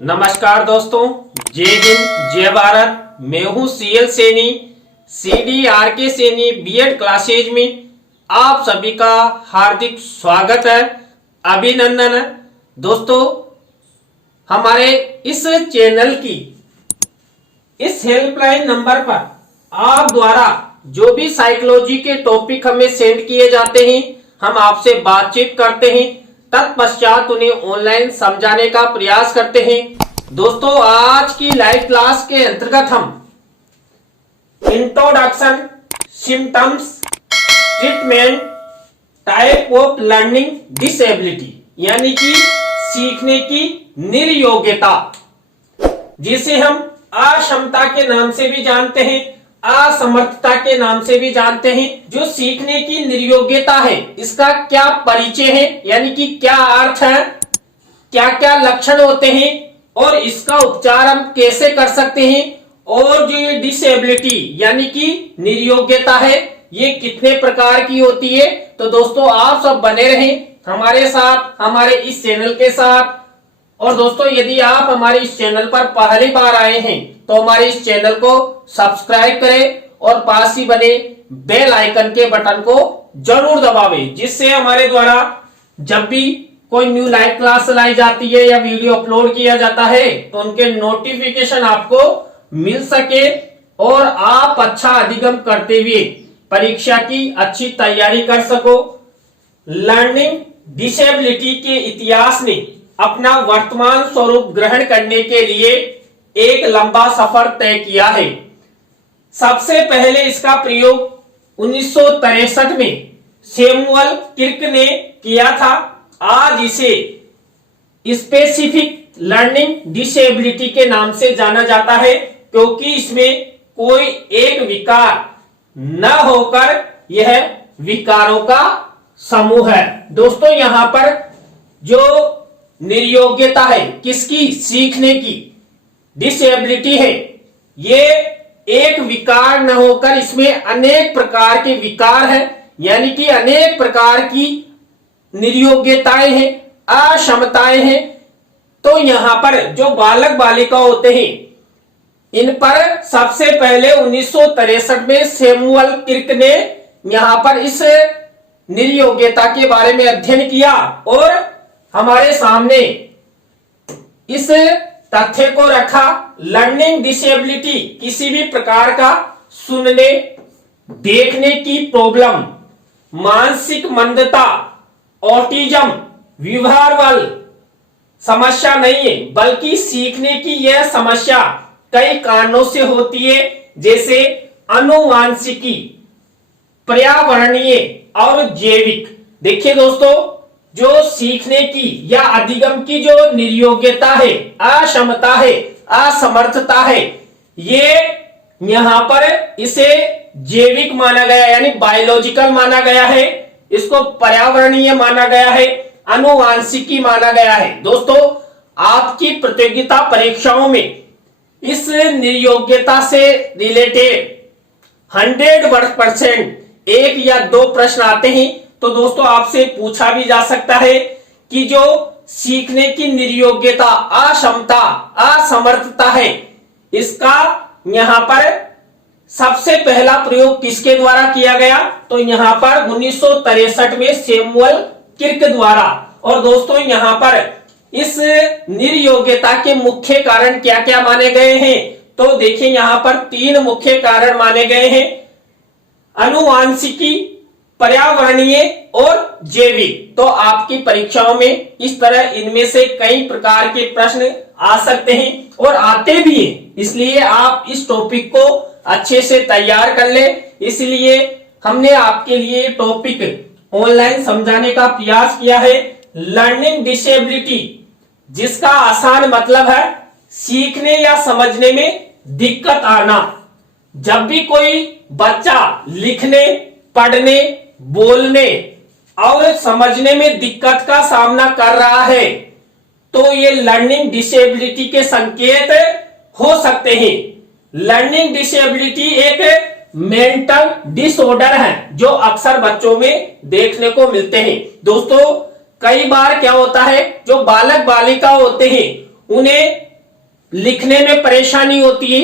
नमस्कार दोस्तों, जय हिंद जय भारत। मैं हूं C L Saini, CDRK Saini B Ed classes में आप सभी का हार्दिक स्वागत है, अभिनंदन है। दोस्तों, हमारे इस चैनल की इस हेल्पलाइन नंबर पर आप द्वारा जो भी साइकोलॉजी के टॉपिक हमें सेंड किए जाते हैं, हम आपसे बातचीत करते हैं, तत्पश्चात उन्हें ऑनलाइन समझाने का प्रयास करते हैं। दोस्तों, आज की लाइव क्लास के अंतर्गत हम introduction, symptoms, treatment, type of learning disability यानी कि सीखने की निर्योग्यता, जिसे हम अक्षमता के नाम से भी जानते हैं, असमर्थता के नाम से भी जानते हैं। जो सीखने की निर्योग्यता है, इसका क्या परिचय है, यानी कि क्या अर्थ है, क्या क्या लक्षण होते हैं और इसका उपचार हम कैसे कर सकते हैं, और जो ये डिसेबिलिटी यानी कि निर्योग्यता है, ये कितने प्रकार की होती है। तो दोस्तों, आप सब बने रहें हमारे साथ, हमारे इस चैनल के साथ। और दोस्तों, यदि आप हमारे इस चैनल पर पहली बार आए हैं तो हमारे इस चैनल को सब्सक्राइब करें और पास ही बने बेल आइकन के बटन को जरूर दबावें, जिससे हमारे द्वारा जब भी कोई न्यू लाइव क्लास चलाई जाती है या वीडियो अपलोड किया जाता है तो उनके नोटिफिकेशन आपको मिल सके और आप अच्छा अधिगम करते हुए परीक्षा की अच्छी तैयारी कर सको। लर्निंग डिसेबिलिटी के इतिहास ने अपना वर्तमान स्वरूप ग्रहण करने के लिए एक लंबा सफर तय किया है। सबसे पहले इसका प्रयोग 1963 में सैमुअल क्लिक ने किया था। आज इसे स्पेसिफिक लर्निंग डिसेबिलिटी के नाम से जाना जाता है, क्योंकि इसमें कोई एक विकार न होकर यह विकारों का समूह है। दोस्तों, यहां पर जो निर्योग्यता है, किसकी? सीखने की। डिसेबिलिटी है, ये एक विकार न होकर इसमें अनेक प्रकार के विकार हैं, यानी कि अनेक प्रकार की निर्योग्यताएं हैं, अक्षमताएं हैं। तो यहां पर जो बालक बालिका होते हैं, इन पर सबसे पहले 1963 में सैमुअल क्लिक ने यहां पर इस निर्योग्यता के बारे में अध्ययन किया और हमारे सामने इस तथ्य को रखा। लर्निंग डिसेबिलिटी किसी भी प्रकार का सुनने, देखने की प्रॉब्लम, मानसिक मंदता, ऑटिज्म, व्यवहार बल समस्या नहीं है, बल्कि सीखने की यह समस्या कई कारणों से होती है, जैसे आनुवांशिकी, पर्यावरणीय और जैविक। देखिए दोस्तों, जो सीखने की या अधिगम की जो निर्योग्यता है, अक्षमता है, असमर्थता है, ये यहां पर इसे जैविक माना गया, यानी बायोलॉजिकल माना गया है, इसको पर्यावरणीय माना गया है, आनुवांशिकी माना गया है। दोस्तों, आपकी प्रतियोगिता परीक्षाओं में इस निर्योग्यता से रिलेटेड 100% एक या दो प्रश्न आते हैं। तो दोस्तों, आपसे पूछा भी जा सकता है कि जो सीखने की निर्योग्यता, अक्षमता, असमर्थता है, इसका यहां पर सबसे पहला प्रयोग किसके द्वारा किया गया? तो यहां पर 1963 में सैमुअल क्लिक द्वारा। और दोस्तों, यहां पर इस निर्योग्यता के मुख्य कारण क्या क्या माने गए हैं? तो देखिए, यहां पर 3 मुख्य कारण माने गए हैं: आनुवांशिकी, पर्यावरणीय और जैविक। तो आपकी परीक्षाओं में इस तरह इनमें से कई प्रकार के प्रश्न आ सकते हैं और आते भी हैं, इसलिए आप इस टॉपिक को अच्छे से तैयार कर ले। इसलिए हमने आपके लिए टॉपिक ऑनलाइन समझाने का प्रयास किया है। लर्निंग डिसेबिलिटी, जिसका आसान मतलब है सीखने या समझने में दिक्कत आना। जब भी कोई बच्चा लिखने, पढ़ने, बोलने और समझने में दिक्कत का सामना कर रहा है, तो ये लर्निंग डिसेबिलिटी के संकेत हो सकते हैं। लर्निंग डिसेबिलिटी एक मेंटल डिसऑर्डर है जो अक्सर बच्चों में देखने को मिलते हैं। दोस्तों, कई बार क्या होता है, जो बालक बालिका होते हैं उन्हें लिखने में परेशानी होती है,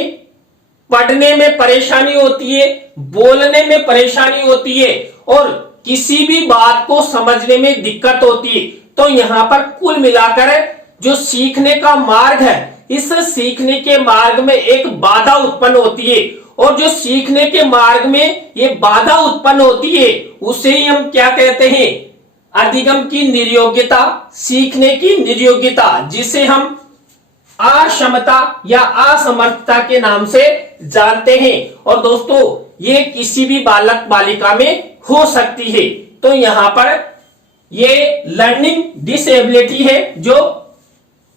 पढ़ने में परेशानी होती है, बोलने में परेशानी होती है और किसी भी बात को समझने में दिक्कत होती है। तो यहां पर कुल मिलाकर जो सीखने का मार्ग है, इस सीखने के मार्ग में एक बाधा उत्पन्न होती है और जो सीखने के मार्ग में ये बाधा उत्पन्न होती है उसे ही हम क्या कहते हैं? अधिगम की निर्योग्यता, सीखने की निर्योग्यता, जिसे हम अक्षमता या असमर्थता के नाम से जानते हैं। और दोस्तों ये किसी भी बालक बालिका में हो सकती है। तो यहां पर ये लर्निंग डिसेबिलिटी है जो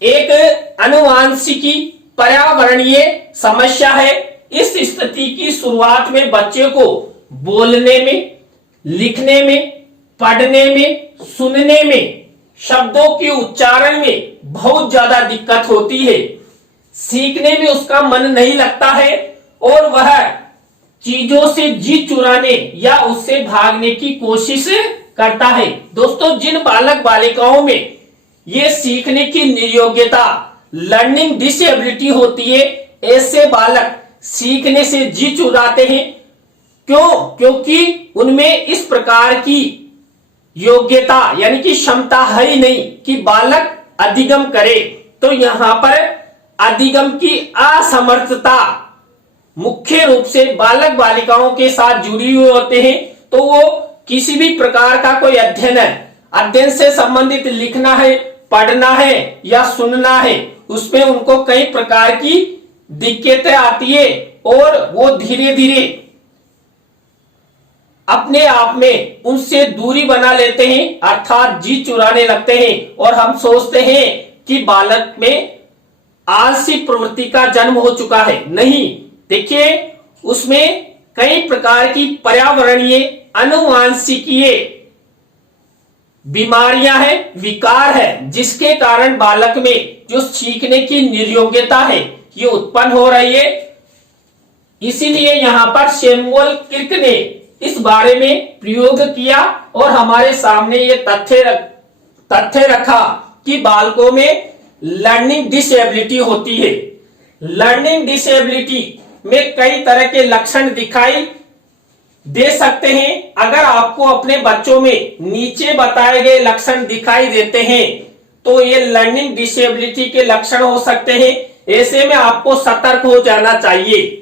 एक आनुवांशिकी पर्यावरणीय समस्या है। इस स्थिति की शुरुआत में बच्चे को बोलने में, लिखने में, पढ़ने में, सुनने में, शब्दों के उच्चारण में बहुत ज्यादा दिक्कत होती है। सीखने में उसका मन नहीं लगता है और वह चीजों से जी चुराने या उससे भागने की कोशिश करता है। दोस्तों जिन बालक बालिकाओं में ये सीखने की निर्योग्यता, लर्निंग डिसेबिलिटी होती है, ऐसे बालक सीखने से जी चुराते हैं। क्यों? क्योंकि उनमें इस प्रकार की योग्यता यानी कि क्षमता है ही नहीं कि बालक अधिगम करे। तो यहां पर अधिगम की असमर्थता मुख्य रूप से बालक बालिकाओं के साथ जुड़ी हुई होते हैं। तो वो किसी भी प्रकार का कोई अध्ययन से संबंधित लिखना है, पढ़ना है या सुनना है, उसमें उनको कई प्रकार की दिक्कतें आती है और वो धीरे धीरे अपने आप में उनसे दूरी बना लेते हैं, अर्थात जी चुराने लगते हैं। और हम सोचते हैं कि बालक में आलसी प्रवृत्ति का जन्म हो चुका है। नहीं, देखिए उसमें कई प्रकार की पर्यावरणीय, अनुवांशिकीय बीमारियां हैं, विकार है, जिसके कारण बालक में जो सीखने की निर्योग्यता है ये उत्पन्न हो रही है। इसीलिए यहां पर सैमुअल क्रिक ने इस बारे में प्रयोग किया और हमारे सामने ये तथ्य रखा कि बालकों में लर्निंग डिसेबिलिटी होती है। लर्निंग डिसेबिलिटी में कई तरह के लक्षण दिखाई दे सकते हैं। अगर आपको अपने बच्चों में नीचे बताए गए लक्षण दिखाई देते हैं तो ये लर्निंग डिसेबिलिटी के लक्षण हो सकते हैं। ऐसे में आपको सतर्क हो जाना चाहिए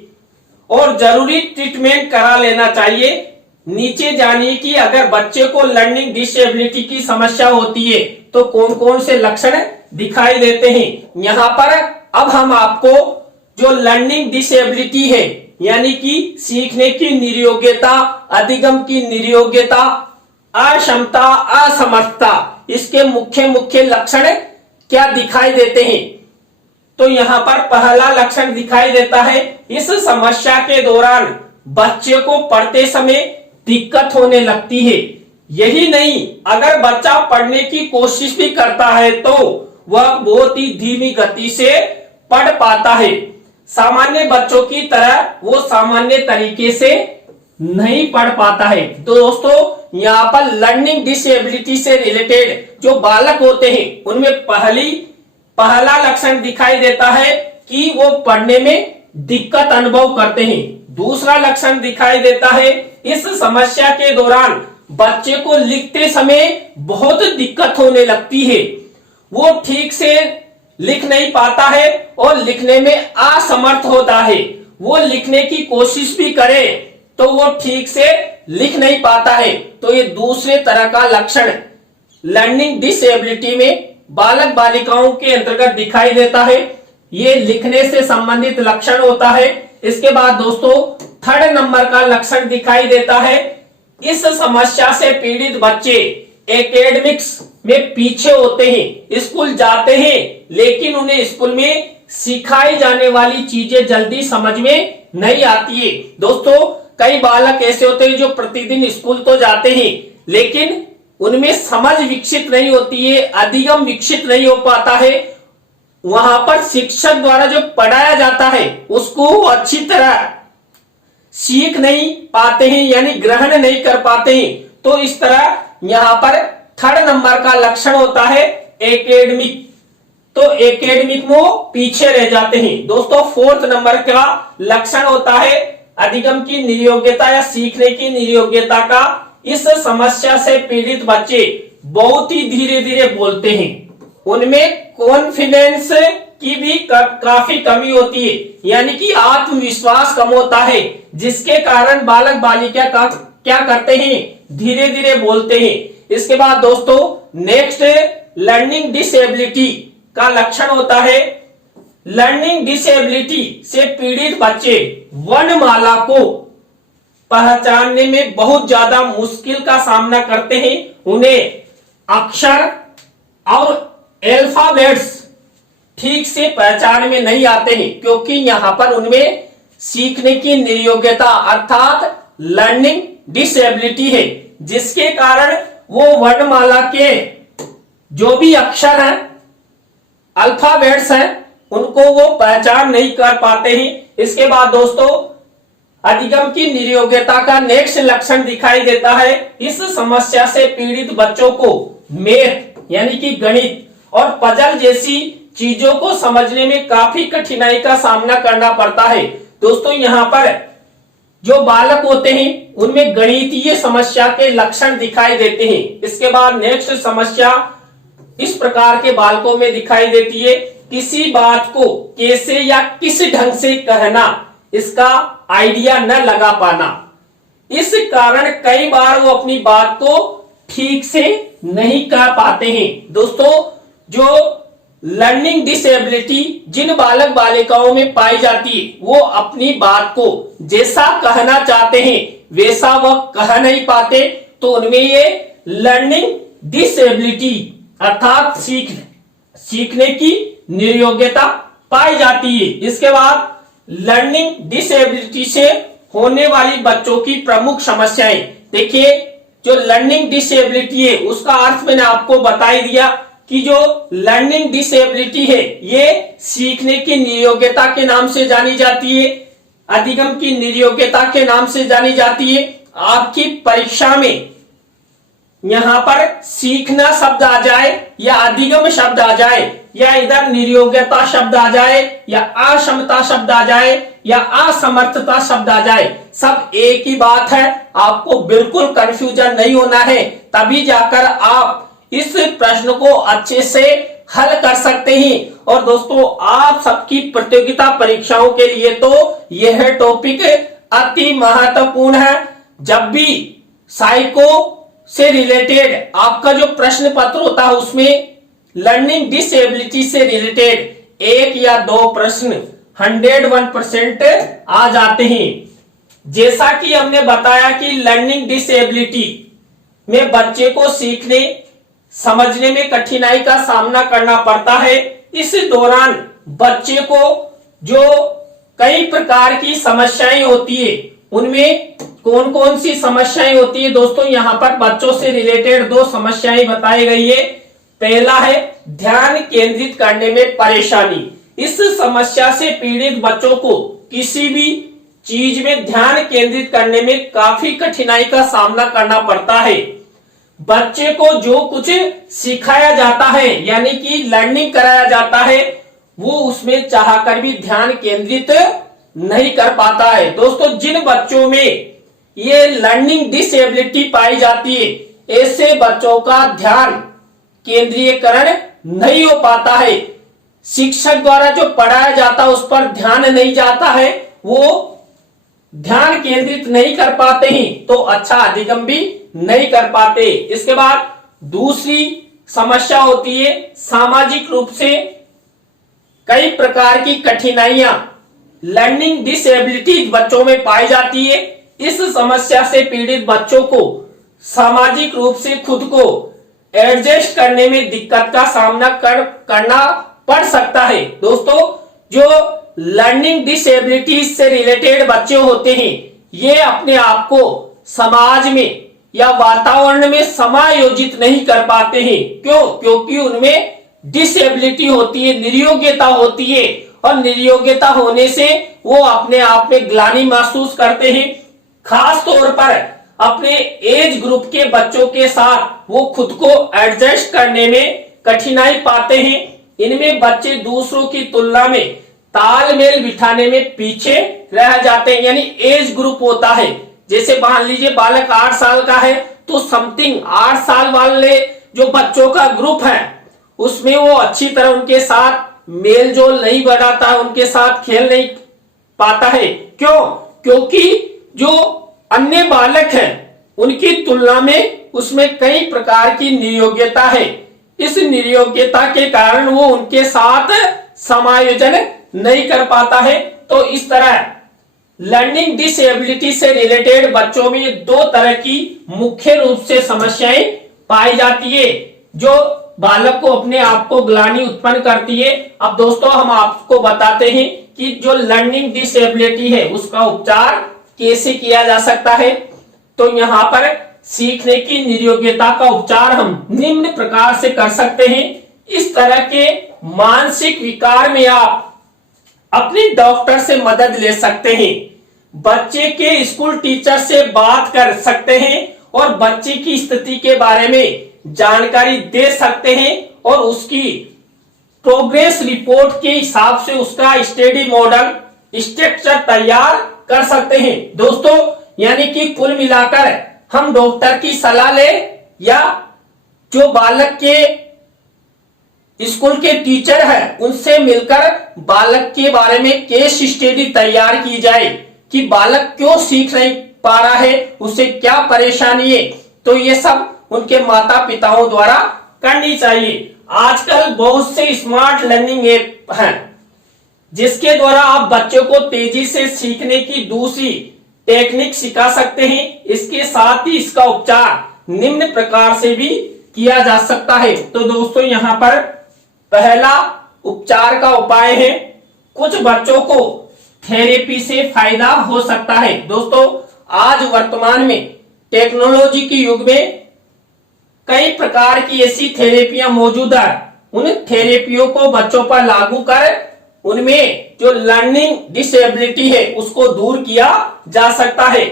और जरूरी ट्रीटमेंट करा लेना चाहिए। नीचे जानिए कि अगर बच्चे को लर्निंग डिसेबिलिटी की समस्या होती है तो कौन कौन से लक्षण दिखाई देते हैं। यहाँ पर अब हम आपको जो लर्निंग डिसेबिलिटी है यानी कि सीखने की निर्योग्यता, अधिगम की निर्योग्यता, अक्षमता, असमर्थता, इसके मुख्य लक्षण क्या दिखाई देते हैं। तो यहाँ पर पहला लक्षण दिखाई देता है, इस समस्या के दौरान बच्चे को पढ़ते समय दिक्कत होने लगती है। यही नहीं, अगर बच्चा पढ़ने की कोशिश भी करता है तो वह बहुत ही धीमी गति से पढ़ पाता है। सामान्य बच्चों की तरह वो सामान्य तरीके से नहीं पढ़ पाता है। तो दोस्तों यहाँ पर लर्निंग डिसेबिलिटी से रिलेटेड जो बालक होते हैं उनमें पहला लक्षण दिखाई देता है कि वो पढ़ने में दिक्कत अनुभव करते हैं। दूसरा लक्षण दिखाई देता है, इस समस्या के दौरान बच्चे को लिखते समय बहुत दिक्कत होने लगती है। वो ठीक से लिख नहीं पाता है और लिखने में असमर्थ होता है। वो लिखने की कोशिश भी करे तो वो ठीक से लिख नहीं पाता है। तो ये दूसरे तरह का लक्षण लर्निंग डिसेबिलिटी में बालक बालिकाओं के अंतर्गत दिखाई देता है। ये लिखने से संबंधित लक्षण होता है। इसके बाद दोस्तों थर्ड नंबर का लक्षण दिखाई देता है, इस समस्या से पीड़ित बच्चे एकेडमिक्स में पीछे होते हैं, स्कूल जाते हैं लेकिन उन्हें स्कूल में सिखाई जाने वाली चीजें जल्दी समझ में नहीं आती है। दोस्तों कई बालक ऐसे होते हैं जो प्रतिदिन स्कूल तो जाते हैं लेकिन उनमें समझ विकसित नहीं होती है, अधिगम विकसित नहीं हो पाता है। वहां पर शिक्षक द्वारा जो पढ़ाया जाता है उसको अच्छी तरह सीख नहीं पाते हैं यानी ग्रहण नहीं कर पाते हैं। तो इस तरह यहाँ पर थर्ड नंबर का लक्षण होता है एकेडमिक तो एकेडमिक में वो पीछे रह जाते हैं। दोस्तों 4th नंबर का लक्षण होता है अधिगम की निर्योग्यता या सीखने की निर्योग्यता का। इस समस्या से पीड़ित बच्चे बहुत ही धीरे धीरे बोलते हैं, उनमें कॉन्फिडेंस की भी काफी कमी होती है, यानी कि आत्मविश्वास कम होता है, जिसके कारण बालक बालिका का क्या करते हैं, धीरे धीरे बोलते हैं। इसके बाद दोस्तों नेक्स्ट लर्निंग डिसेबिलिटी का लक्षण होता है, लर्निंग डिसेबिलिटी से पीड़ित बच्चे वर्णमाला को पहचानने में बहुत ज्यादा मुश्किल का सामना करते हैं। उन्हें अक्षर और अल्फाबेट्स ठीक से पहचान में नहीं आते हैं, क्योंकि यहां पर उनमें सीखने की निर्योग्यता अर्थात लर्निंग डिसेबिलिटी है, जिसके कारण वो वर्णमाला के जो भी अक्षर हैं, अल्फाबेट्स हैं, उनको वो पहचान नहीं कर पाते हैं। इसके बाद दोस्तों अधिगम की निर्योग्यता का नेक्स्ट लक्षण दिखाई देता है, इस समस्या से पीड़ित बच्चों को मैथ यानी कि गणित और पजल जैसी चीजों को समझने में काफी कठिनाई का सामना करना पड़ता है। दोस्तों यहाँ पर जो बालक होते हैं उनमें गणितीय समस्या के लक्षण दिखाई देते हैं। इसके बाद नेक्स्ट समस्या इस प्रकार के बालकों में दिखाई देती है, किसी बात को कैसे या किस ढंग से कहना, इसका आइडिया न लगा पाना। इस कारण कई बार वो अपनी बात को ठीक से नहीं कह पाते हैं। दोस्तों जो लर्निंग डिसेबिलिटी जिन बालक बालिकाओं में पाई जाती है, वो अपनी बात को जैसा कहना चाहते हैं वैसा वह कह नहीं पाते, तो उनमें ये लर्निंग डिसेबिलिटी अर्थात सीखने की निर्योग्यता पाई जाती है। इसके बाद लर्निंग डिसेबिलिटी से होने वाली बच्चों की प्रमुख समस्याएं देखिए। जो लर्निंग डिसेबिलिटी है उसका अर्थ मैंने आपको बता ही दिया कि जो लर्निंग डिसेबिलिटी है ये सीखने की निर्योग्यता के नाम से जानी जाती है, अधिगम की निर्योग्यता के नाम से जानी जाती है। आपकी परीक्षा में यहां पर सीखना शब्द आ जाए या अधिगम शब्द आ जाए या इधर निर्योग्यता शब्द आ जाए या अक्षमता शब्द आ जाए या असमर्थता शब्द आ जाए, सब एक ही बात है। आपको बिल्कुल कंफ्यूजन नहीं होना है, तभी जाकर आप इस प्रश्न को अच्छे से हल कर सकते हैं। और दोस्तों आप सबकी प्रतियोगिता परीक्षाओं के लिए तो यह टॉपिक अति महत्वपूर्ण है। जब भी साइको से रिलेटेड आपका जो प्रश्न पत्र होता है उसमें लर्निंग डिसेबिलिटी से रिलेटेड 1 या 2 प्रश्न 101% आ जाते हैं। जैसा कि हमने बताया कि लर्निंग डिसेबिलिटी में बच्चे को सीखने समझने में कठिनाई का सामना करना पड़ता है। इस दौरान बच्चे को जो कई प्रकार की समस्याएं होती है, उनमें कौन कौन सी समस्याएं होती है दोस्तों, यहाँ पर बच्चों से रिलेटेड 2 समस्याएं बताई गई है। पहला है ध्यान केंद्रित करने में परेशानी। इस समस्या से पीड़ित बच्चों को किसी भी चीज में ध्यान केंद्रित करने में काफी कठिनाई का सामना करना पड़ता है। बच्चे को जो कुछ सिखाया जाता है यानी कि लर्निंग कराया जाता है, वो उसमें चाहकर भी ध्यान केंद्रित नहीं कर पाता है। दोस्तों जिन बच्चों में ये लर्निंग डिसेबिलिटी पाई जाती है, ऐसे बच्चों का ध्यान केंद्रीयकरण नहीं हो पाता है। शिक्षक द्वारा जो पढ़ाया जाता है उस पर ध्यान नहीं जाता है, वो ध्यान केंद्रित नहीं कर पाते हैं, तो अच्छा अधिगम भी नहीं कर पाते। इसके बाद दूसरी समस्या होती है सामाजिक रूप से कई प्रकार की कठिनाइयां लर्निंग डिसेबिलिटी बच्चों में पाई जाती है। इस समस्या से पीड़ित बच्चों को सामाजिक रूप से खुद को एडजस्ट करने में दिक्कत का सामना करना पड़ सकता है। दोस्तों जो लर्निंग डिसेबिलिटी से रिलेटेड बच्चे होते हैं, ये अपने आप को समाज में या वातावरण में समायोजित नहीं कर पाते हैं। क्यों? क्योंकि उनमें डिसेबिलिटी होती है, निर्योग्यता होती है, और निर्योग्यता होने से वो अपने आप में ग्लानि महसूस करते हैं। खास तौर पर अपने एज ग्रुप के बच्चों के साथ वो खुद को एडजस्ट करने में कठिनाई पाते हैं। इनमें बच्चे दूसरों की तुलना में तालमेल बिठाने में पीछे रह जाते हैं, यानी एज ग्रुप होता है। जैसे मान लीजिए बालक 8 साल का है तो समथिंग 8 साल वाले जो बच्चों का ग्रुप है उसमें वो अच्छी तरह उनके साथ मेल जोल नहीं बढ़ाता है, उनके साथ खेल नहीं पाता है। क्यों? क्योंकि जो अन्य बालक हैं उनकी तुलना में उसमें कई प्रकार की नियोग्यता है। इस नियोग्यता के कारण वो उनके साथ समायोजन नहीं कर पाता है। तो इस तरह लर्निंग डिसेबिलिटी से रिलेटेड बच्चों में 2 तरह की मुख्य रूप से समस्याएं पाई जाती है जो बालक को अपने आप को ग्लानि उत्पन्न करती है। अब दोस्तों हम आपको बताते हैं कि जो लर्निंग डिसेबिलिटी है उसका उपचार कैसे किया जा सकता है। तो यहाँ पर सीखने की नियोग्यता का उपचार हम निम्न प्रकार से कर सकते हैं। इस तरह के मानसिक विकार में आप अपने डॉक्टर से मदद ले सकते हैं, बच्चे के स्कूल टीचर से बात कर सकते हैं और बच्चे की स्थिति के बारे में जानकारी दे सकते हैं और उसकी प्रोग्रेस रिपोर्ट के हिसाब से उसका स्टडी मॉडल स्ट्रक्चर तैयार कर सकते हैं। दोस्तों यानी कि कुल मिलाकर हम डॉक्टर की सलाह ले या जो बालक के स्कूल के टीचर है उनसे मिलकर बालक के बारे में केस स्टडी तैयार की जाए कि बालक क्यों सीख नहीं पा रहा है, उसे क्या परेशानी है। तो ये सब उनके माता पिताओं द्वारा करनी चाहिए। आजकल बहुत से स्मार्ट लर्निंग ऐप हैं जिसके द्वारा आप बच्चों को तेजी से सीखने की दूसरी टेक्निक सिखा सकते हैं। इसके साथ ही इसका उपचार निम्न प्रकार से भी किया जा सकता है। तो दोस्तों यहाँ पर पहला उपचार का उपाय है, कुछ बच्चों को थेरेपी से फायदा हो सकता है। दोस्तों आज वर्तमान में टेक्नोलॉजी के युग में कई प्रकार की ऐसी थेरेपियां मौजूद है। उन थेरेपियों को बच्चों पर लागू कर उनमें जो लर्निंग डिसेबिलिटी है उसको दूर किया जा सकता है।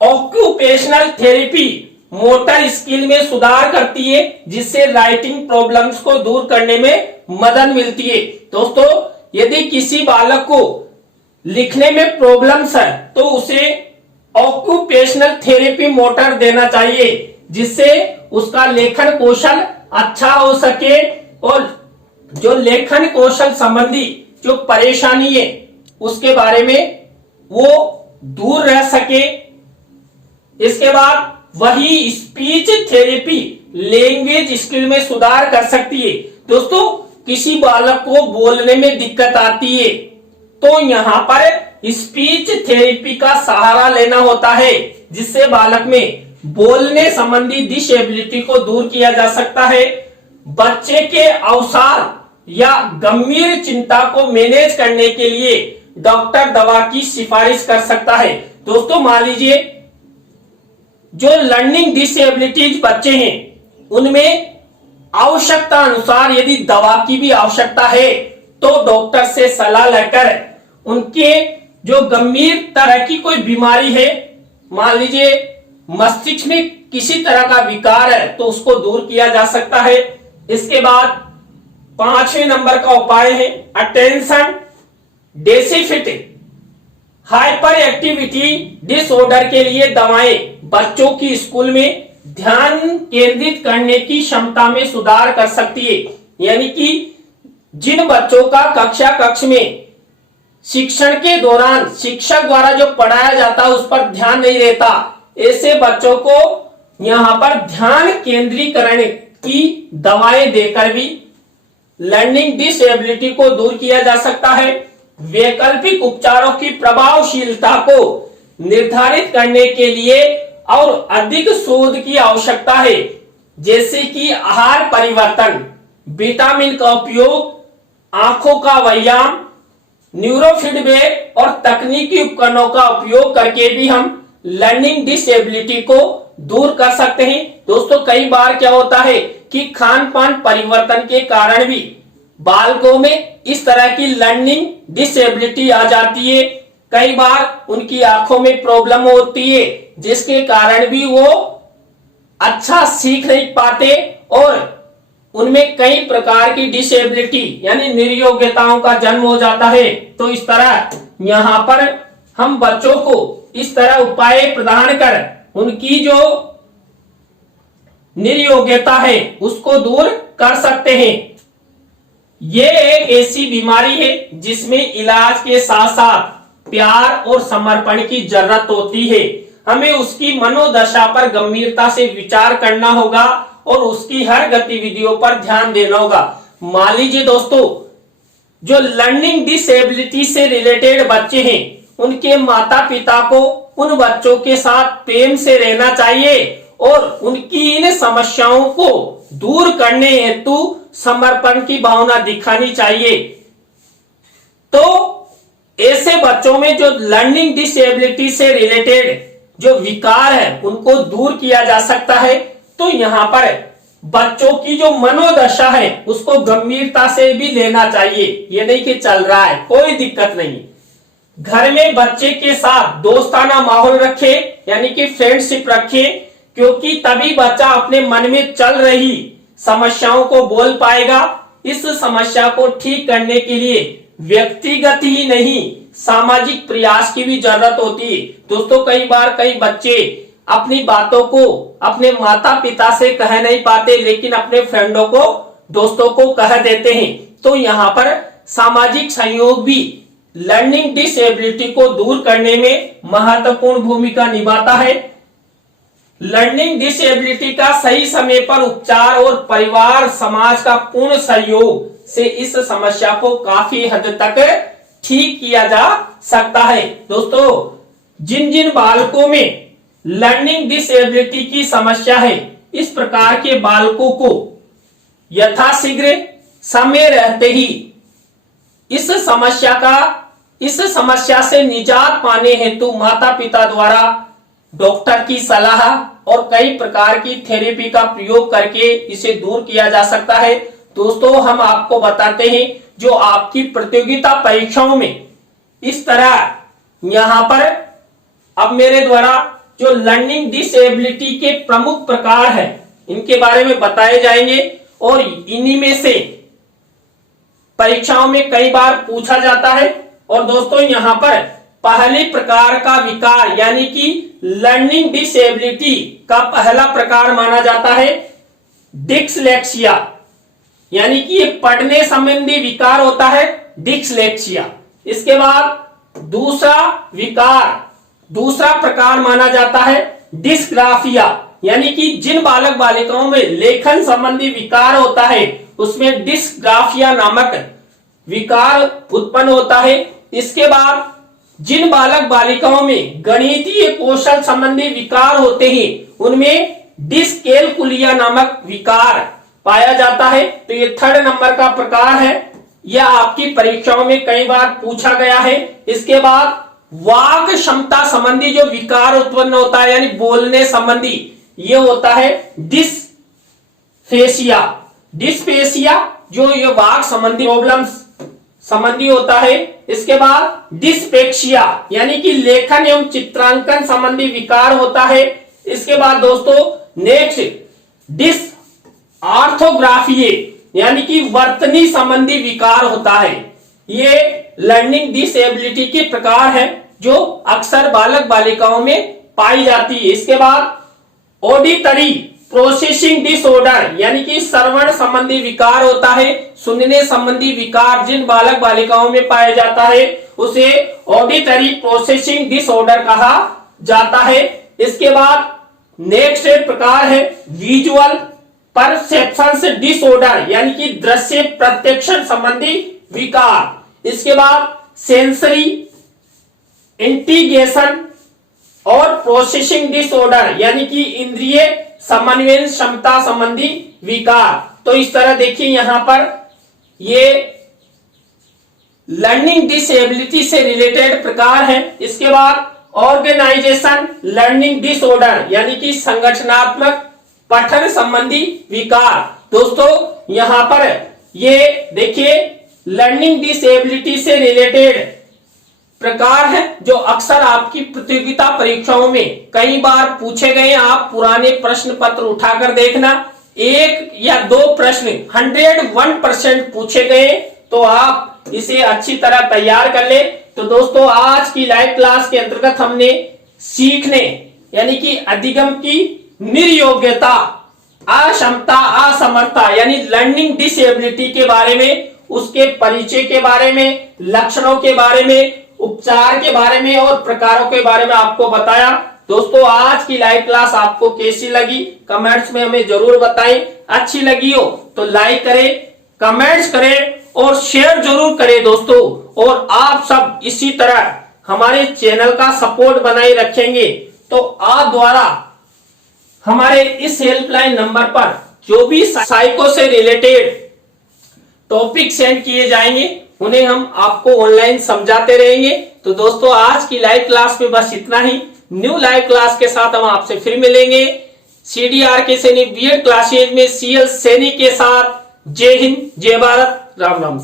ऑक्यूपेशनल थेरेपी मोटर स्किल में सुधार करती है जिससे राइटिंग प्रॉब्लम्स को दूर करने में मदद मिलती है। दोस्तों यदि किसी बालक को लिखने में प्रॉब्लम्स है तो उसे ऑक्यूपेशनल थेरेपी मोटर देना चाहिए जिससे उसका लेखन कौशल अच्छा हो सके और जो लेखन कौशल संबंधी जो परेशानी है उसके बारे में वो दूर रह सके। इसके बाद वही स्पीच थेरेपी लैंग्वेज स्किल में सुधार कर सकती है। दोस्तों किसी बालक को बोलने में दिक्कत आती है तो यहाँ पर स्पीच थेरेपी का सहारा लेना होता है जिससे बालक में बोलने संबंधी डिसेबिलिटी को दूर किया जा सकता है। बच्चे के अवसाद या गंभीर चिंता को मैनेज करने के लिए डॉक्टर दवा की सिफारिश कर सकता है। दोस्तों मान लीजिए जो लर्निंग डिसेबिलिटीज बच्चे हैं उनमें आवश्यकता अनुसार यदि दवा की भी आवश्यकता है तो डॉक्टर से सलाह लेकर उनके जो गंभीर तरह की कोई बीमारी है, मान लीजिए मस्तिष्क में किसी तरह का विकार है तो उसको दूर किया जा सकता है। इसके बाद 5वें नंबर का उपाय है attention deficit hyper activity disorder के लिए दवाएं बच्चों की स्कूल में ध्यान केंद्रित करने की क्षमता में सुधार कर सकती है। यानी कि जिन बच्चों का कक्ष में शिक्षण के दौरान शिक्षक द्वारा जो पढ़ाया जाता है उस पर ध्यान नहीं रहता, ऐसे बच्चों को यहाँ पर ध्यान केंद्रीकरण की दवाएं देकर भी लर्निंग डिसेबिलिटी को दूर किया जा सकता है। वैकल्पिक उपचारों की प्रभावशीलता को निर्धारित करने के लिए और अधिक शोध की आवश्यकता है, जैसे कि आहार परिवर्तन, विटामिन का उपयोग, आंखों का व्यायाम, न्यूरोफीडबैक और तकनीकी उपकरणों का उपयोग करके भी हम लर्निंग डिसेबिलिटी को दूर कर सकते हैं। दोस्तों कई बार क्या होता है कि खान पान परिवर्तन के कारण भी बालकों में इस तरह की लर्निंग डिसेबिलिटी आ जाती है। कई बार उनकी आंखों में प्रॉब्लम होती है जिसके कारण भी वो अच्छा सीख नहीं पाते और उनमें कई प्रकार की डिसेबिलिटी यानी निर्योग्यताओं का जन्म हो जाता है। तो इस तरह यहाँ पर हम बच्चों को इस तरह उपाय प्रदान कर उनकी जो निर्योग्यता है उसको दूर कर सकते हैं। ये एक ऐसी बीमारी है जिसमें इलाज के साथ साथ प्यार और समर्पण की जरूरत होती है। हमें उसकी मनोदशा पर गंभीरता से विचार करना होगा और उसकी हर गतिविधियों पर ध्यान देना होगा। मान लीजिए दोस्तों, जो लर्निंग डिसेबिलिटी से रिलेटेड बच्चे हैं उनके माता पिता को उन बच्चों के साथ प्रेम से रहना चाहिए और उनकी इन समस्याओं को दूर करने हेतु समर्पण की भावना दिखानी चाहिए। तो ऐसे बच्चों में जो लर्निंग डिसेबिलिटी से रिलेटेड जो विकार है उनको दूर किया जा सकता है। तो यहाँ पर बच्चों की जो मनोदशा है उसको गंभीरता से भी लेना चाहिए। ये नहीं कि चल रहा है कोई दिक्कत नहीं, घर में बच्चे के साथ दोस्ताना माहौल रखे यानी कि फ्रेंडशिप रखे, क्योंकि तभी बच्चा अपने मन में चल रही समस्याओं को बोल पाएगा। इस समस्या को ठीक करने के लिए व्यक्तिगत ही नहीं सामाजिक प्रयास की भी जरूरत होती है। दोस्तों कई बार कई बच्चे अपनी बातों को अपने माता पिता से कह नहीं पाते लेकिन अपने फ्रेंडों को दोस्तों को कह देते हैं। तो यहाँ पर सामाजिक सहयोग भी लर्निंग डिसेबिलिटी को दूर करने में महत्वपूर्ण भूमिका निभाता है। लर्निंग डिसेबिलिटी का सही समय पर उपचार और परिवार समाज का पूर्ण सहयोग से इस समस्या को काफी हद तक ठीक किया जा सकता है। दोस्तों जिन जिन बालकों में लर्निंग डिसेबिलिटी की समस्या है इस प्रकार के बालकों को यथाशीघ्र समय रहते ही इस समस्या से निजात पाने हेतु माता पिता द्वारा डॉक्टर की सलाह और कई प्रकार की थेरेपी का प्रयोग करके इसे दूर किया जा सकता है। दोस्तों हम आपको बताते हैं जो आपकी प्रतियोगिता परीक्षाओं में इस तरह यहाँ पर अब मेरे द्वारा जो लर्निंग डिसेबिलिटी के प्रमुख प्रकार है इनके बारे में बताए जाएंगे और इन्हीं में से परीक्षाओं में कई बार पूछा जाता है। और दोस्तों यहाँ पर पहले प्रकार का विकार यानी कि लर्निंग डिसेबिलिटी का पहला प्रकार माना जाता है डिस्लेक्सिया, यानी कि ये पढ़ने संबंधी विकार होता है डिस्लेक्सिया। इसके बाद दूसरा प्रकार माना जाता है डिस्ग्राफिया, यानी कि जिन बालक बालिकाओं में लेखन संबंधी विकार होता है उसमें डिस्ग्राफिया नामक विकार उत्पन्न होता है। इसके बाद जिन बालक बालिकाओं में गणितीय कौशल संबंधी विकार होते हैं उनमें डिस्कैलकुलिया नामक विकार पाया जाता है। तो ये 3rd नंबर का प्रकार है, यह आपकी परीक्षाओं में कई बार पूछा गया है। इसके बाद वाक क्षमता संबंधी जो विकार उत्पन्न होता है यानी बोलने संबंधी, ये होता है डिस्पेसिया जो ये वाक संबंधी प्रॉब्लम्स संबंधी होता है। इसके बाद डिस्पेक्सिया यानी कि लेखन एवं चित्रांकन संबंधी विकार होता है। इसके बाद दोस्तों नेक्स्ट डिसऑर्थोग्राफिया यानी कि वर्तनी संबंधी विकार होता है। ये लर्निंग डिसेबिलिटी के प्रकार है जो अक्सर बालक बालिकाओं में पाई जाती है। इसके बाद ऑडिटरी प्रोसेसिंग डिसऑर्डर यानी कि श्रवण संबंधी विकार होता है। सुनने संबंधी विकार जिन बालक बालिकाओं में पाया जाता है उसे ऑडिटरी प्रोसेसिंग डिसऑर्डर कहा जाता है। इसके बाद नेक्स्ट प्रकार है विजुअल परसेप्शन डिसऑर्डर यानी कि दृश्य प्रत्यक्षण संबंधी विकार। इसके बाद सेंसरी इंटीग्रेशन और प्रोसेसिंग डिसऑर्डर यानी कि इंद्रिय समन्वय क्षमता संबंधी विकार। तो इस तरह देखिए यहाँ पर ये लर्निंग डिसेबिलिटी से रिलेटेड प्रकार है। इसके बाद ऑर्गेनाइजेशन लर्निंग डिसऑर्डर यानी कि संगठनात्मक पठन संबंधी विकार। दोस्तों यहाँ पर ये देखिए लर्निंग डिसेबिलिटी से रिलेटेड प्रकार है जो अक्सर आपकी प्रतियोगिता परीक्षाओं में कई बार पूछे गए। आप पुराने प्रश्न पत्र उठाकर देखना, एक या दो प्रश्न 101% पूछे गए, तो आप इसे अच्छी तरह तैयार कर ले। तो दोस्तों, आज की लाइव क्लास के अंतर्गत हमने सीखने यानी कि अधिगम की निर्योग्यता, अक्षमता, असमर्थता यानी लर्निंग डिसेबिलिटी के बारे में, उसके परिचय के बारे में, लक्षणों के बारे में, उपचार के बारे में और प्रकारों के बारे में आपको बताया। दोस्तों, आज की लाइव क्लास आपको कैसी लगी कमेंट्स में हमें जरूर बताएं। अच्छी लगी हो तो लाइक करें, कमेंट्स करें और शेयर जरूर करें दोस्तों। और आप सब इसी तरह हमारे चैनल का सपोर्ट बनाए रखेंगे तो आप द्वारा हमारे इस हेल्पलाइन नंबर पर जो भी साइको से रिलेटेड टॉपिक सेंड किए जाएंगे उन्हें हम आपको ऑनलाइन समझाते रहेंगे। तो दोस्तों, आज की लाइव क्लास में बस इतना ही। न्यू लाइव क्लास के साथ हम आपसे फिर मिलेंगे। CDR के सैनिक BEd क्लासेज में CL सैनिक के साथ। जय हिंद, जय भारत, राम राम।